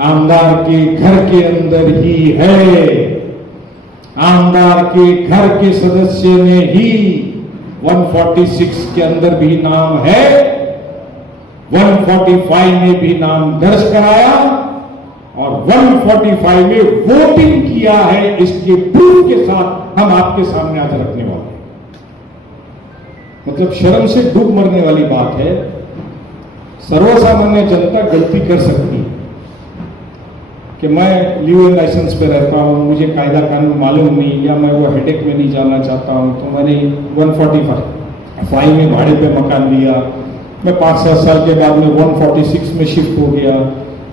आमदार के घर के अंदर ही है। आमदार के घर के सदस्य में ही 146 के अंदर भी नाम है, 145 में भी नाम दर्ज कराया और 145 में वोटिंग किया है। इसके प्रूफ के साथ हम आपके सामने आज रखने वाले हैं। मतलब शर्म से डूब मरने वाली बात है। सर्वसामान्य जनता गलती कर सकती है कि मैं लीव एंड लाइसेंस पे रहता हूं, मुझे कायदा कानून मालूम नहीं, या मैं वो हेडेक में नहीं जाना चाहता हूं, तो मैंने 145 में भाड़े पे मकान लिया। मैं 5-7 साल के बाद में 146 में शिफ्ट हो गया।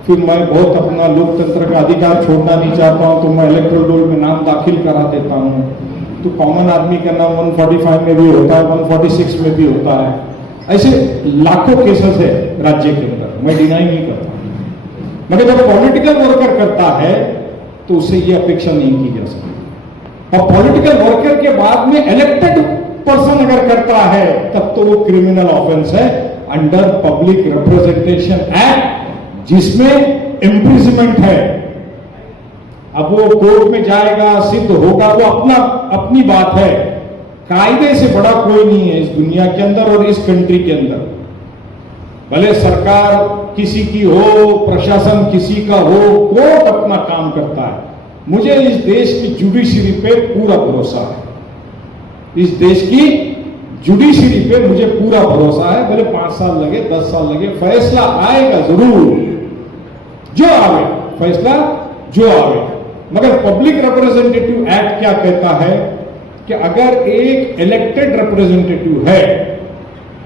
फिर मैं बहुत अपना लोकतंत्र का अधिकार छोड़ना नहीं चाहता हूं, तो मैं इलेक्टोरल रोल में नाम दाखिल करा देता हूं। तो कॉमन आदमी का नाम 145 में भी होता है, 146 में भी होता है। ऐसे लाखों केसेस है राज्य के अंदर, मैं डिनाई नहीं करता। मगर जब पॉलिटिकल वर्कर करता है तो उसे ये अपेक्षा नहीं की जा सकती। और पॉलिटिकल वर्कर के बाद में इलेक्टेड पर्सन अगर करता है तब तो वो क्रिमिनल ऑफेंस है अंडर पब्लिक रिप्रेजेंटेशन एक्ट, जिसमें इम्प्रिजमेंट है। अब वो कोर्ट में जाएगा, सिद्ध होगा, वो अपनी बात है। कायदे से बड़ा कोई नहीं है इस दुनिया के अंदर और इस कंट्री के अंदर। भले सरकार किसी की हो, प्रशासन किसी का हो, कोर्ट अपना काम करता है। मुझे इस देश की जुडिशरी पे पूरा भरोसा है। इस देश की जुडिशरी पे मुझे पूरा भरोसा है। भले 5 साल लगे, 10 साल लगे, फैसला आएगा जरूर, जो आवे फैसला जो आवे। मगर पब्लिक रिप्रेजेंटेटिव एक्ट क्या कहता है कि अगर एक इलेक्टेड रिप्रेजेंटेटिव है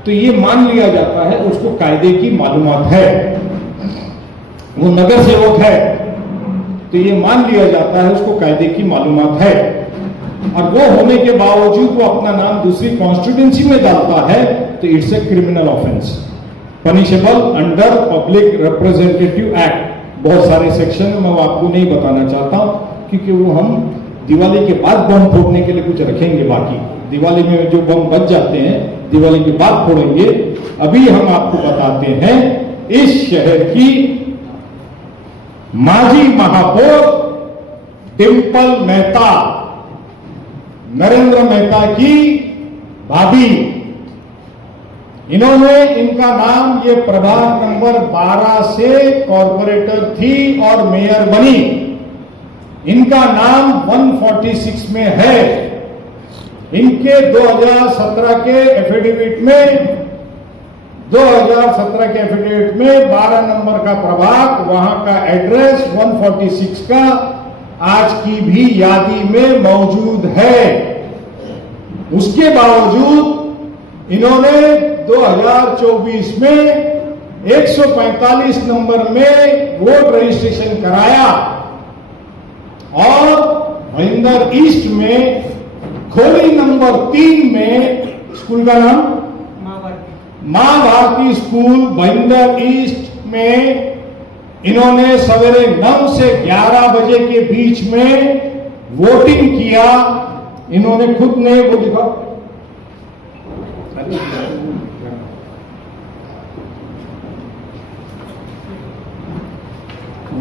तो ये मान लिया जाता है उसको कायदे की मालूमात है। वो नगर सेवक है तो ये मान लिया जाता है उसको कायदे की मालूमात है। और वो होने के बावजूद वो अपना नाम दूसरी कॉन्स्टिट्यूंसी में डालता है तो it's a criminal offence, punishable under public representative act. बहुत सारे सेक्शन में मैं आपको नहीं बताना चाहता क्योंकि वो हम दिवाली के बाद बम फोड़ने के लिए कुछ रखेंगे। बाकी दिवाली में जो बम बच जाते हैं दिवाली के बाद फोड़ेंगे। अभी हम आपको बताते हैं इस शहर की माजी महापौर डिंपल मेहता, नरेंद्र मेहता की भाभी, इनका नाम, ये प्रभाग नंबर 12 से कॉर्पोरेटर थी और मेयर बनी। इनका नाम 146 में है। इनके 2017 के एफिडेविट में 12 नंबर का प्रभाग, वहां का एड्रेस 146 का आज की भी यादी में मौजूद है। उसके बावजूद इन्होंने 2024 में 145 नंबर में वोट रजिस्ट्रेशन कराया और भाईंदर ईस्ट में खोली नंबर 3 में, स्कूल का नाम मां भारती स्कूल भाईंदर ईस्ट में, इन्होंने सवेरे 9 से 11 बजे के बीच में वोटिंग किया। इन्होंने खुद ने वो लिखा,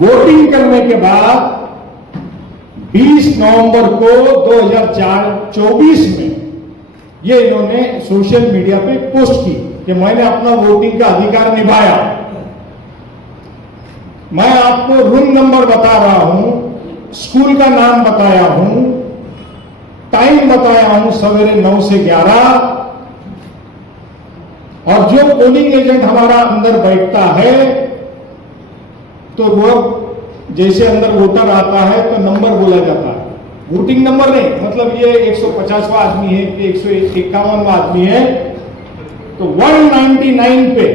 वोटिंग करने के बाद 20 नवंबर को 2024 में ये इन्होंने सोशल मीडिया पे पोस्ट की कि मैंने अपना वोटिंग का अधिकार निभाया। मैं आपको रूम नंबर बता रहा हूं, स्कूल का नाम बताया हूं, टाइम बताया हूं, सवेरे 9 से 11। और जो पोलिंग एजेंट हमारा अंदर बैठता है तो वो जैसे अंदर वोटर आता है तो नंबर बोला जाता है, वोटिंग नंबर नहीं। मतलब ये 150वां आदमी है कि 151वां आदमी है तो 199 पे,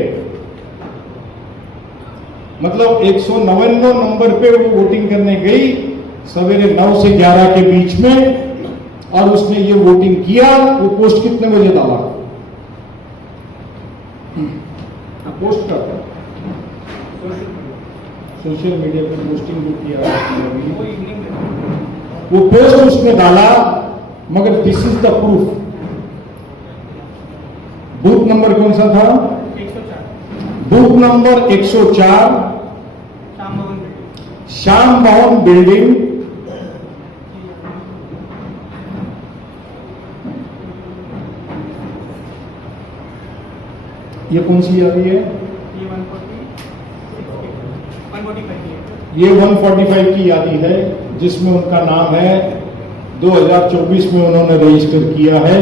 मतलब 199 नंबर पे वो वोटिंग करने गई सवेरे 9 से 11 के बीच में और उसने ये वोटिंग किया। वो पोस्ट कितने बजे डाला? पोस्ट करता सोशल मीडिया पर पोस्टिंग जो किया वो पोस्ट उसने डाला। मगर this is the proof. Booth number कौन सा था? 104। बूथ नंबर 104 श्याम भवन बिल्डिंग, ये कौन सी यादी है? ये 145 की यादी है, जिसमें उनका नाम है 2024 में उन्होंने रजिस्टर किया है।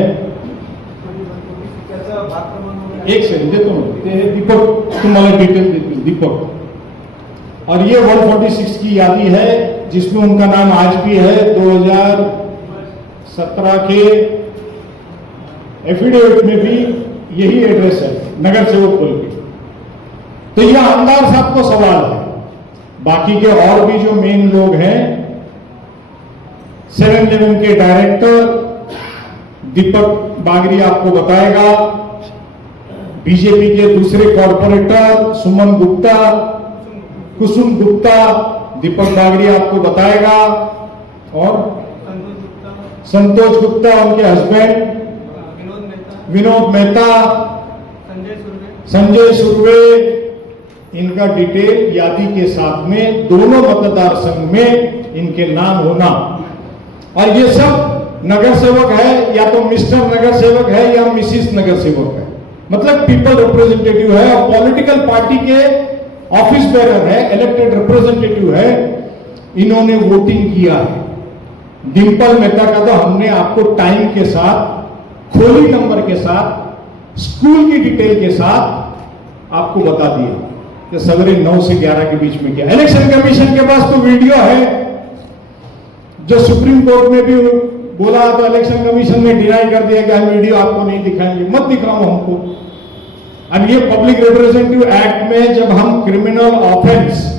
एक सेकंड देता हूं, दीपक तुम्हारा डिटेल देती हूँ, दीपक। और ये 146 की यादी है, जिसमें उनका नाम आज भी है 2017 के एफिडेविट में भी यही एड्रेस है, नगर सेवक बोल के। तो यह आमदार साहब को सवाल है। बाकी के और भी जो मेन लोग हैं, 7-Eleven के डायरेक्टर दीपक बागरी आपको बताएगा, बीजेपी के दूसरे कॉर्पोरेटर सुमन गुप्ता, कुसुम गुप्ता, दीपक बागरी आपको बताएगा, और संतोष गुप्ता उनके हस्बैंड, विनोद मेहता, संजय सुर्वे, इनका डिटेल यादी के साथ में दोनों मतदार संघ में इनके नाम होना। और ये सब नगर सेवक है, या तो मिस्टर नगर सेवक है या मिसिस नगर सेवक है, मतलब पीपल रिप्रेजेंटेटिव है और पॉलिटिकल पार्टी के ऑफिस बेरर है, इलेक्टेड रिप्रेजेंटेटिव है। इन्होंने वोटिंग किया है। डिंपल मेहता का तो हमने आपको टाइम के साथ, खोली नंबर के साथ, स्कूल की डिटेल के साथ आपको बता दिया कि सवेरे 9 से 11 के बीच में किया। इलेक्शन कमीशन के पास तो वीडियो है, जो सुप्रीम कोर्ट में भी बोला, तो इलेक्शन कमीशन ने डिनाई कर दिया कि हम वीडियो आपको नहीं दिखाएंगे, मत दिखाओ हमको। अब ये पब्लिक रिप्रेजेंटेटिव एक्ट में जब हम क्रिमिनल ऑफेंस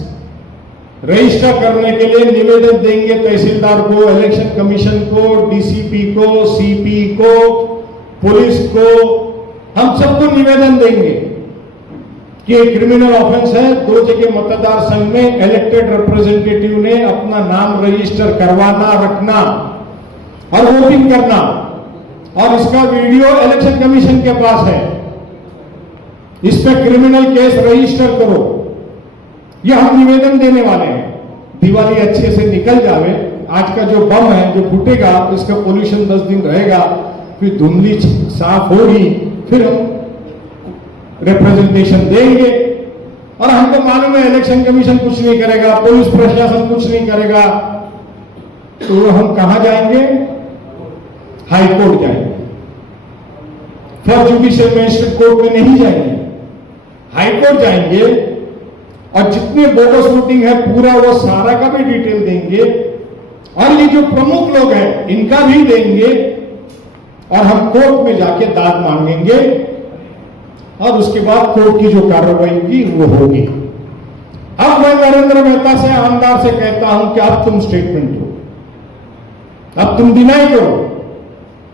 रजिस्टर करने के लिए निवेदन देंगे तहसीलदार को, इलेक्शन कमीशन को, डीसीपी को, सीपी को, पुलिस को, हम सबको निवेदन देंगे कि क्रिमिनल ऑफेंस है। 2 जगह मतदार संघ में इलेक्टेड रिप्रेजेंटेटिव ने अपना नाम रजिस्टर करवाना, रखना और वोटिंग करना, और इसका वीडियो इलेक्शन कमीशन के पास है। इस पर क्रिमिनल केस रजिस्टर करो, ये हम निवेदन देने वाले हैं। दिवाली अच्छे से निकल जावे, आज का जो बम है जो फूटेगा इसका पोल्यूशन 10 दिन रहेगा, फिर धुंधली साफ होगी, फिर हम रिप्रेजेंटेशन देंगे। और हमको मालूम है इलेक्शन कमीशन कुछ नहीं करेगा, पुलिस प्रशासन कुछ नहीं करेगा, तो हम कहां जाएंगे? हाई कोर्ट जाएंगे। फॉर जुडिशियल मजिस्ट्रेट कोर्ट में नहीं जाएंगे, हाई कोर्ट जाएंगे, और जितने बोगस वोटिंग है पूरा वो सारा का भी डिटेल देंगे, और ये जो प्रमुख लोग हैं इनका भी देंगे, और हम कोर्ट में जाके दाद मांगेंगे, और उसके बाद कोर्ट की जो कार्रवाई की वो होगी। अब मैं नरेंद्र मेहता से, आमदार से कहता हूं कि अब तुम स्टेटमेंट दो, अब तुम डिनाई करो।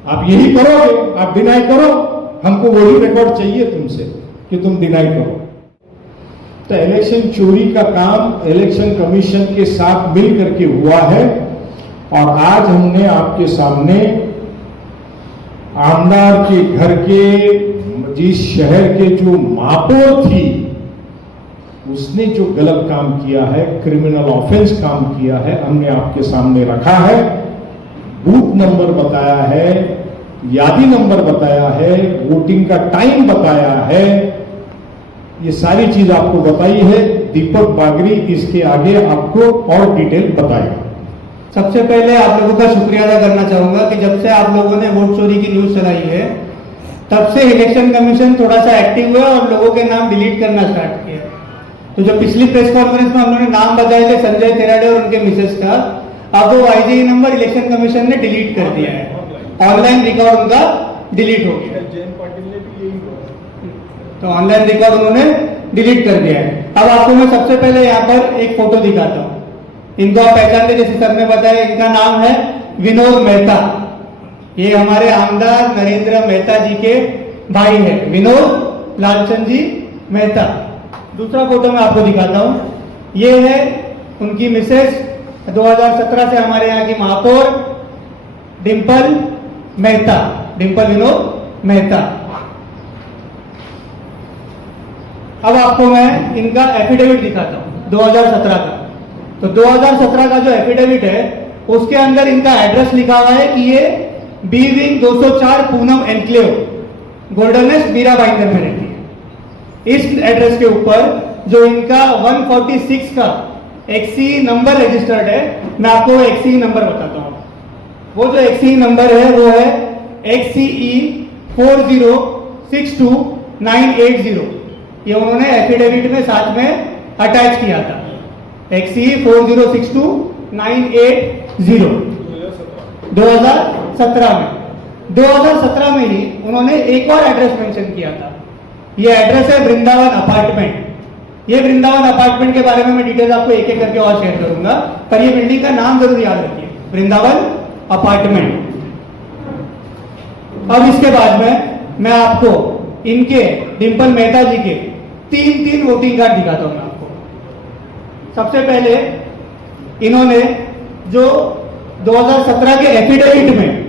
आप यही करोगे, आप डिनाई करो, हमको वही रिकॉर्ड चाहिए तुमसे कि तुम डिनाई करो। तो इलेक्शन चोरी का काम इलेक्शन कमीशन के साथ मिल करके हुआ है, और आज हमने आपके सामने आमदार के घर के, जिस शहर के जो महापौर थी, उसने जो गलत काम किया है, क्रिमिनल ऑफेंस काम किया है, हमने आपके सामने रखा है। बूथ नंबर बताया है, यादी नंबर बताया है, वोटिंग का टाइम बताया है, ये सारी चीज आपको बताई है। दीपक बागरी इसके आगे आपको और डिटेल बताएगा। सबसे पहले आप लोगों का शुक्रिया अदा करना चाहूंगा कि जब से आप लोगों ने वोट चोरी की न्यूज चलाई है, तब से इलेक्शन कमीशन थोड़ा सा एक्टिव हुआ और लोगों के नाम डिलीट करना स्टार्ट किया। तो जो पिछली प्रेस कॉन्फ्रेंस में हम लोगों ने नाम बताए थे संजय तेराडे और उनके मिसेस का, अब वो आईजीई नंबर इलेक्शन कमीशन ने डिलीट कर दिया है, ऑनलाइन रिकॉर्ड उनका डिलीट हो गया। तो ऑनलाइन रिकॉर्ड उन्होंने डिलीट कर दिया है। अब आपको मैं सबसे पहले यहाँ पर एक फोटो दिखाता हूँ। इनको आप पहचानते, जैसे सर ने बताया, इनका नाम है विनोद मेहता। ये हमारे आमदार नरेंद्र मेहता जी के भाई है, विनोद लालचंद जी मेहता। दूसरा फोटो मैं आपको दिखाता हूँ, ये है उनकी मिसेस, 2017 से हमारे यहाँ की महापौर डिंपल मेहता, डिंपल विनोद मेहता। अब आपको मैं इनका एफिडेविट दिखाता हूँ 2017 का। तो 2017 का जो एफिडेविट है उसके अंदर इनका एड्रेस लिखा हुआ है कि ये बी विंग 204 पूनम एनक्लेव गोल्डनेस मीरा भाईंदर में रहती है। इस एड्रेस के ऊपर जो इनका 146 का एक्सी नंबर रजिस्टर्ड है, मैं आपको एक्सी नंबर बताता हूं। वो जो एक्सी नंबर है वो है XCE 4062980। ये उन्होंने एफिडेविट में साथ में अटैच किया था, XCE 4062980 2017 में। 2017 में ही उन्होंने एक और एड्रेस मेंशन किया था। ये एड्रेस है वृंदावन अपार्टमेंट। ये वृंदावन अपार्टमेंट के बारे में मैं डिटेल आपको एक एक करके और शेयर करूंगा, पर ये बिल्डिंग का नाम जरूर याद रखिए, वृंदावन अपार्टमेंट। अब इसके बाद में मैं आपको इनके डिंपल मेहता जी के तीन वोटिंग कार्ड दिखाता हूं मैं आपको। सबसे पहले इन्होंने जो 2017 के एफिडेविट में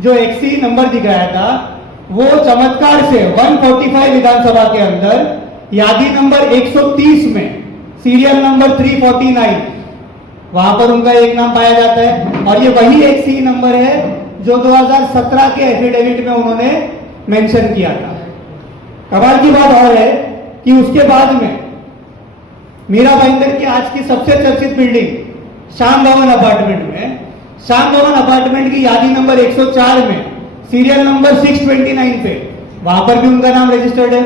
जो एक्सी नंबर दिखाया था वो चमत्कार से 145 विधानसभा के अंदर यादी नंबर 130 में सीरियल नंबर 349 वहां पर उनका एक नाम पाया जाता है, और ये वही एक्सी नंबर है जो 2017 के एफिडेविट में उन्होंने मेंशन किया था। कमाल की बात और है कि उसके बाद में मीरा भाईंदर की आज की सबसे चर्चित बिल्डिंग श्याम भवन अपार्टमेंट में, श्याम भवन अपार्टमेंट की यादी नंबर 104 में सीरियल नंबर 629 पे वहां पर भी उनका नाम रजिस्टर्ड है।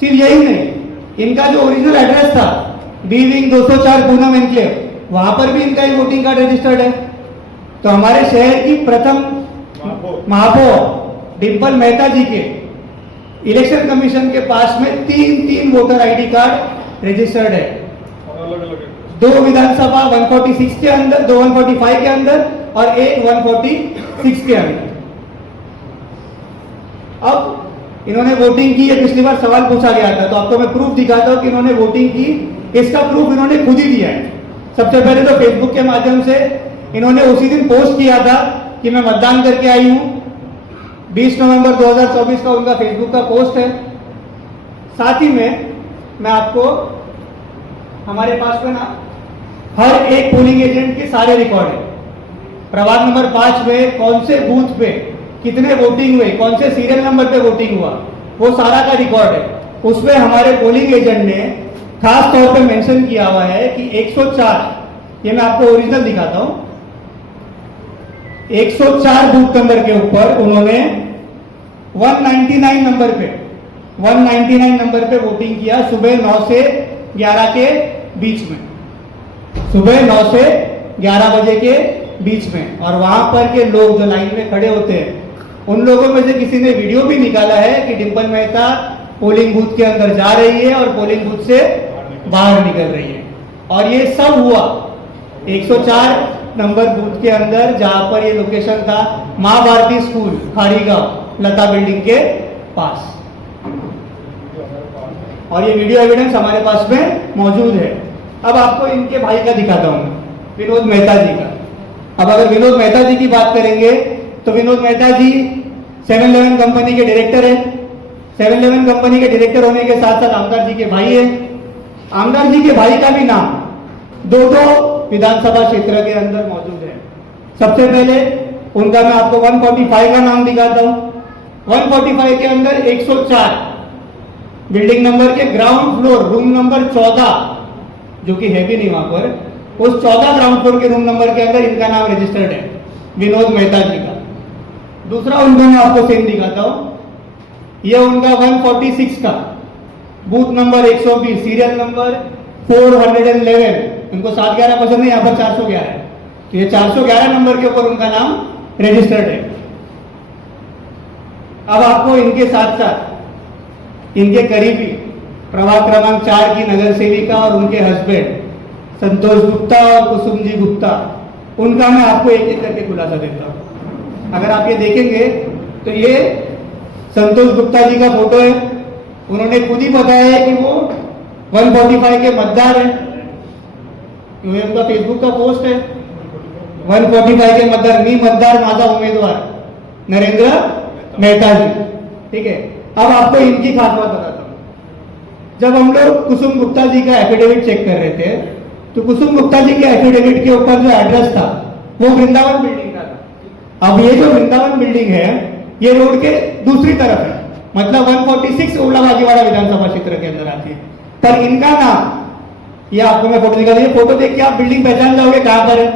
सिर्फ यही नहीं, इनका जो ओरिजिनल एड्रेस था बी विंग 204 पूनम एनक्लेव, वहां पर भी इनका एक वोटिंग कार्ड रजिस्टर्ड है। तो हमारे शहर की प्रथम महापौर डिंपल मेहता जी के इलेक्शन कमीशन के पास में तीन वोटर आईडी कार्ड रजिस्टर्ड है, दो विधानसभा 146 के अंदर, दो 145 के अंदर और एक 146 के अंदर। अब इन्होंने वोटिंग की, ये पिछली बार सवाल पूछा गया था, तो आपको मैं प्रूफ दिखाता हूं कि इन्होंने वोटिंग की। इसका प्रूफ इन्होंने खुद ही दिया है। सबसे पहले तो फेसबुक के माध्यम से इन्होंने उसी दिन पोस्ट किया था कि मैं मतदान करके आई हूं। 20 नवंबर 2024 का उनका फेसबुक का पोस्ट है। साथ ही में मैं आपको हमारे पास में ना हर एक पोलिंग एजेंट के सारे रिकॉर्ड है। प्रभाग नंबर 5 में कौन से बूथ पे कितने वोटिंग हुए, कौन से सीरियल नंबर पे वोटिंग हुआ, वो सारा का रिकॉर्ड है। उसमें हमारे पोलिंग एजेंट ने खास तौर पे मेंशन किया हुआ है कि 104, ये मैं आपको ओरिजिनल दिखाता हूं, 104 बूथ नंबर के ऊपर उन्होंने 199 नंबर पे वोटिंग किया सुबह 9 से 11 के बीच में, सुबह 9 से 11 बजे के बीच में। और वहां पर के लोग जो लाइन में खड़े होते हैं उन लोगों में से किसी ने वीडियो भी निकाला है कि डिंपल मेहता पोलिंग बूथ के अंदर जा रही है और पोलिंग बूथ से बाहर निकल रही है। और ये सब हुआ 104 नंबर बूथ के अंदर, जहां पर ये लोकेशन था मां भारती स्कूल खारीगांव लता बिल्डिंग के पास। और ये वीडियो एविडेंस हमारे पास में मौजूद है। अब आपको इनके भाई का दिखाता हूं, विनोद मेहता जी का। अब अगर विनोद मेहता जी की बात करेंगे तो विनोद मेहता जी 711 कंपनी के डायरेक्टर है। 711 कंपनी के डायरेक्टर होने के साथ साथ आमदार जी के भाई है। आमदार जी के भाई का भी नाम दो विधानसभा क्षेत्र के अंदर मौजूद है। सबसे पहले उनका मैं आपको 145 का नाम दिखाता हूं। 145 के अंदर 104 बिल्डिंग नंबर के ग्राउंड फ्लोर रूम नंबर 14, जो कि है भी नहीं वहां पर, उस 14 ग्राउंड फ्लोर के रूम नंबर के अंदर इनका नाम रजिस्टर्ड है, विनोद मेहता जी का। दूसरा उनको मैं आपको सेम दिखाता हूं, यह उनका 146 का बूथ नंबर 120 सीरियल नंबर 411। उनको 711 पसंद है, यहां पर 411 है, तो ये 411 नंबर के ऊपर उनका नाम रजिस्टर्ड है। अब आपको इनके साथ साथ इनके करीबी प्रभाग क्रमांक 4 की नगर सेविका और उनके हस्बैंड संतोष गुप्ता और कुसुम जी गुप्ता, उनका मैं आपको एक एक करके खुलासा देता हूं। अगर आप ये देखेंगे तो ये संतोष गुप्ता जी का फोटो है। उन्होंने खुद ही बताया है कि वो 145 के मतदार हैं, ये उनका फेसबुक का पोस्ट है। 145 के मतदार, मी मतदार माझा उम्मीदवार नरेंद्र मेहता जी। ठीक है, अब आपको इनकी खास बात बताता हूं। जब हम लोग कुसुम गुप्ता जी का एफिडेविट चेक कर रहे थे तो कुसुम गुप्ता जी के एफिडेविट के ऊपर जो एड्रेस था वो वृंदावन बिल्डिंग का था। अब ये जो वृंदावन बिल्डिंग है ये रोड के दूसरी तरफ है, मतलब 146 ओबला माजीवाड़ा विधानसभा क्षेत्र के अंदर आती है। पर इनका नाम, ये आपको मैं फोटो दिखा दूं, फोटो देख के आप बिल्डिंग पहचान जाओगे कहां पर है।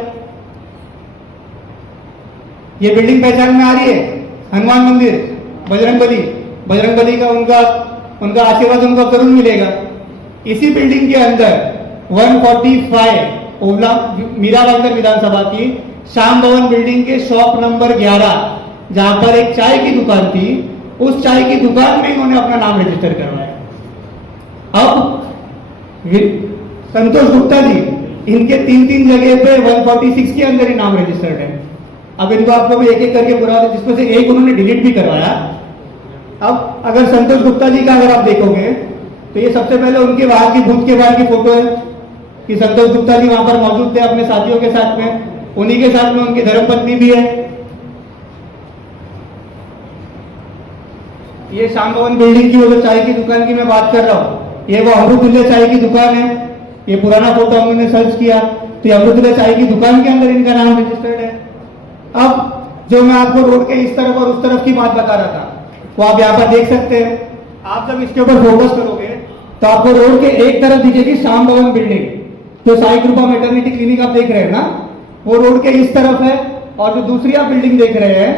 ये बिल्डिंग पहचान में आ रही है, हनुमान मंदिर, बजरंगबली, बजरंगबली का उनका आशीर्वाद उनको जरूर मिलेगा। इसी बिल्डिंग के अंदर 145 ओबला मीरा भाईंदर विधानसभा की श्याम भवन बिल्डिंग के शॉप नंबर 11, जहां पर एक चाय की दुकान थी, उस चाय की दुकान में इन्होंने अपना नाम रजिस्टर करवाया। अब संतोष गुप्ता जी, इनके 3 जगह पे 146 के अंदर ही नाम रजिस्टर्ड है। अब इनको आपको मैं एक एक करके पूरा, जिसमें से एक उन्होंने डिलीट भी करवाया। अब अगर संतोष गुप्ता जी का अगर आप देखोगे तो ये सबसे पहले उनके वहां की भूत के बाहर की फोटो है कि संतोष गुप्ता जी वहां पर मौजूद थे अपने साथियों के साथ में, उन्हीं के साथ में उनकी धर्मपत्नी भी है। ये श्याम भवन बिल्डिंग की वो जो चाय की दुकान की मैं बात कर रहा हूँ, ये वो अमृतुल्य चाय की दुकान है। ये पुराना फोटो हमने सर्च किया तो अमृतुल्य चाय की दुकान के अंदर इनका नाम रजिस्टर्ड है। अब जो मैं आपको रोड के इस तरफ और उस तरफ की बात बता रहा था वो आप यहाँ पर देख सकते हैं। आप जब इसके ऊपर फोकस करोगे तो आपको रोड के एक तरफ दिखेगी श्याम भवन बिल्डिंग, जो साई कृपा मैटरनिटी क्लिनिक आप देख रहे हैं ना, वो रोड के इस तरफ है। और जो दूसरी आप बिल्डिंग देख रहे हैं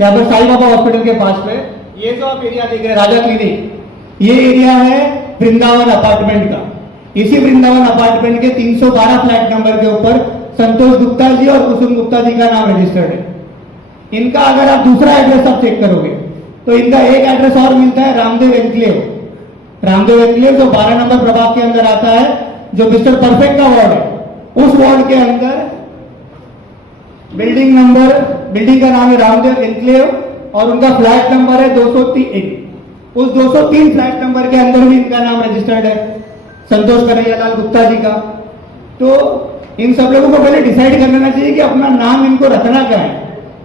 यहाँ पर साई बाबा हॉस्पिटल के पास में, ये जो आप एरिया देख रहे हैं राजा क्लिनिक, ये एरिया है वृंदावन अपार्टमेंट का। इसी वृंदावन अपार्टमेंट के 312 फ्लैट नंबर के ऊपर संतोष गुप्ता जी और कुसुम गुप्ता जी का नाम रजिस्टर्ड है। इनका अगर आप दूसरा एड्रेस आप चेक करोगे तो इनका एक एड्रेस और मिलता है रामदेव एनक्लेव। रामदेव एनक्लेव जो 12 नंबर प्रभाग के अंदर आता है, जो मिस्टर परफेक्ट का वार्ड है, उस वार्ड के अंदर बिल्डिंग का नाम है रामदेव एनक्लेव और उनका फ्लैट नंबर है 203। उस 203 फ्लैट नंबर के अंदर भी इनका नाम रजिस्टर्ड है, संतोष कन्हैयालाल गुप्ता जी का। तो इन सब लोगों को पहले डिसाइड कर लेना चाहिए कि अपना नाम इनको रखना क्या है।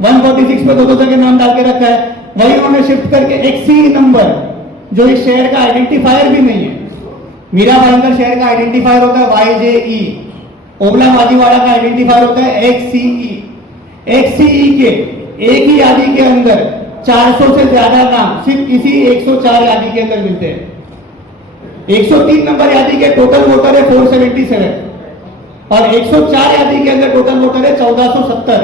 146 पे दो जगह नाम डाल के रखा है, वही उन्होंने शिफ्ट करके एक सी नंबर, जो इस शहर का आइडेंटिफायर भी नहीं है। मीरा भाईंदर शहर का आइडेंटिफायर होता है YJE, ओबला माजीवाड़ा का आइडेंटिफायर होता है XCE। XCE के एक ही यादी के अंदर 400 से ज्यादा नाम सिर्फ इसी 104 यादी के अंदर मिलते हैं। 103 नंबर यादी के टोटल वोटर है 477 और 104 यादी के अंदर टोटल वोटर है 1470।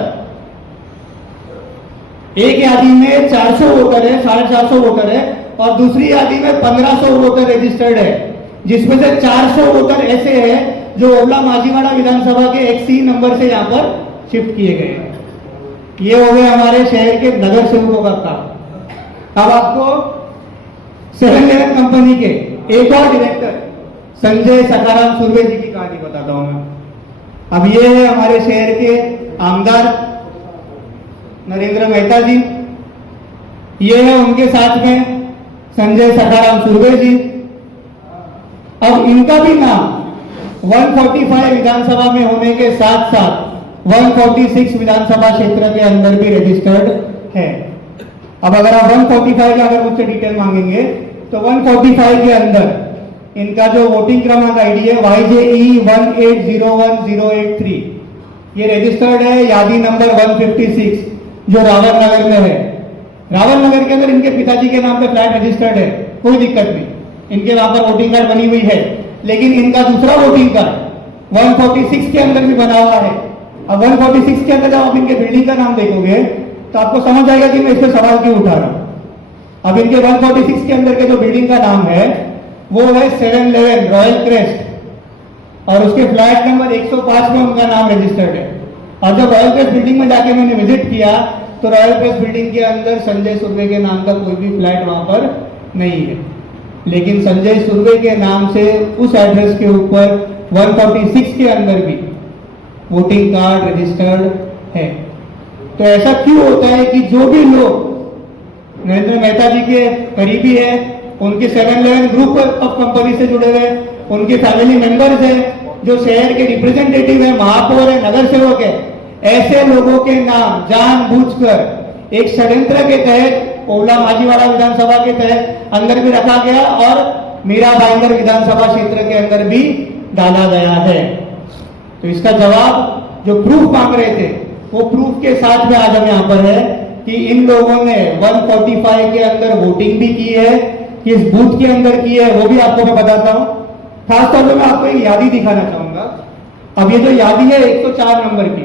एक यादी में 400 वोटर है, 450 वोटर है और दूसरी यादी में 1500 वोटर रजिस्टर्ड है, जिसमें से 400 वोटर ऐसे हैं जो ओबला माजीवाड़ा विधानसभा के XCE नंबर से यहाँ पर शिफ्ट किए गए हैं। ये हो गए हमारे शहर के नगर सेवकों का काम। अब आपको 7-Eleven कंपनी के एक और डायरेक्टर संजय सखाराम सुर्वे जी की कहानी बताता हूं मैं। अब ये है हमारे शहर के आमदार नरेंद्र मेहता जी, ये है उनके साथ में संजय सखाराम सुर्वे जी। अब इनका भी नाम 145 विधानसभा में होने के साथ साथ 146 विधानसभा क्षेत्र के अंदर भी रजिस्टर्ड है। अब अगर आप 145 का अगर मुझसे डिटेल मांगेंगे तो 145 के अंदर इनका जो वोटिंग क्रमांक आईडी है YJE 1801083, ये रजिस्टर्ड है यादी नंबर 156, जो रावल नगर में है। रावल नगर के अंदर इनके पिताजी के नाम पे फ्लैट रजिस्टर्ड है, कोई दिक्कत नहीं, इनके वहां पर वोटिंग कार्ड बनी हुई है। लेकिन इनका दूसरा वोटिंग कार्ड 146 के अंदर भी बना हुआ है। अब 146 के अंदर जब आप इनके बिल्डिंग का नाम देखोगे तो आपको समझ आएगा कि मैं इस पर सवाल क्यों उठा रहा हूं। अब इनके 146 के अंदर के जो बिल्डिंग का नाम है वो है 7-Eleven रॉयल क्रेस्ट और उसके फ्लैट नंबर 105 में उनका नाम रजिस्टर्ड है। और जब रॉयल क्रेस्ट बिल्डिंग में जाके मैंने विजिट किया तो रॉयल क्रेस्ट बिल्डिंग के अंदर संजय सुर्वे के नाम का कोई भी फ्लैट वहां पर नहीं है, लेकिन संजय सुर्वे के नाम से उस एड्रेस के ऊपर 146 के अंदर भी वोटिंग कार्ड रजिस्टर्ड है। तो ऐसा क्यों होता है कि जो भी लोग नरेंद्र मेहता जी के करीबी है, उनके 7-Eleven ग्रुप ऑफ कंपनी से जुड़े हुए, उनके फैमिली मेंबर्स है, जो शहर के रिप्रेजेंटेटिव है, महापौर है, नगर सेवक है, ऐसे लोगों के नाम जानबूझकर एक षड्यंत्र के तहत ओबला माजीवाड़ा विधानसभा के तहत अंदर भी रखा गया और मीरा भाईंदर विधानसभा क्षेत्र के अंदर भी डाला गया है। तो इसका जवाब जो प्रूफ मांग रहे थे वो प्रूफ के साथ में आज हम यहाँ पर है कि इन लोगों ने 145 के अंदर वोटिंग भी की है, किस बूथ के अंदर की है वो भी आपको मैं बताता हूं। खासतौर पर मैं आपको एक यादी दिखाना चाहूंगा। अब ये जो यादी है 104 नंबर की,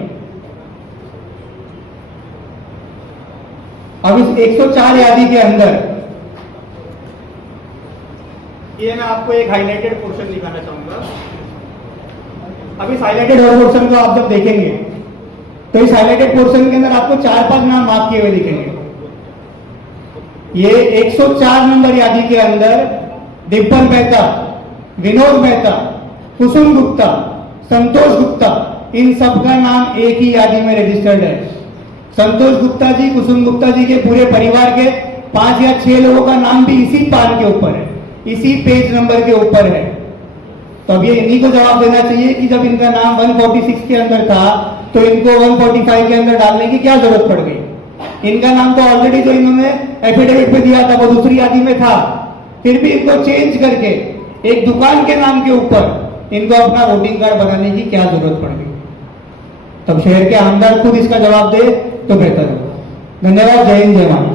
अब इस 104 यादी के अंदर ये मैं आपको एक हाईलाइटेड पोर्शन दिखाना चाहूंगा। अब इस हाईलाइटेड पोर्शन को आप जब देखेंगे तो इस हाईलाइटेड पोर्शन के अंदर आपको 4-5 नाम मार्क किए हुए दिखेंगे। ये 104 नंबर यादी के अंदर डिम्पल मेहता, विनोद मेहता, कुसुम गुप्ता, संतोष गुप्ता, इन सबका नाम एक ही यादी में रजिस्टर्ड है। संतोष गुप्ता जी, कुसुम गुप्ता जी के पूरे परिवार के 5 या 6 लोगों का नाम भी इसी पान के ऊपर है, इसी पेज नंबर के ऊपर है। तो अब ये इन्हीं को जवाब देना चाहिए कि जब इनका नाम 146 के अंदर था तो इनको 145 के अंदर डालने की क्या जरूरत पड़ गई। इनका नाम तो ऑलरेडी जो इन्होंने एफिडेविट में दिया था वो दूसरी यादी में था, फिर भी इनको चेंज करके एक दुकान के नाम के ऊपर इनको अपना वोटिंग कार्ड बनाने की क्या जरूरत पड़ गई। तब शहर के आमदार खुद इसका जवाब दे तो बेहतर होगा। धन्यवाद। जय हिंद, जय भारत।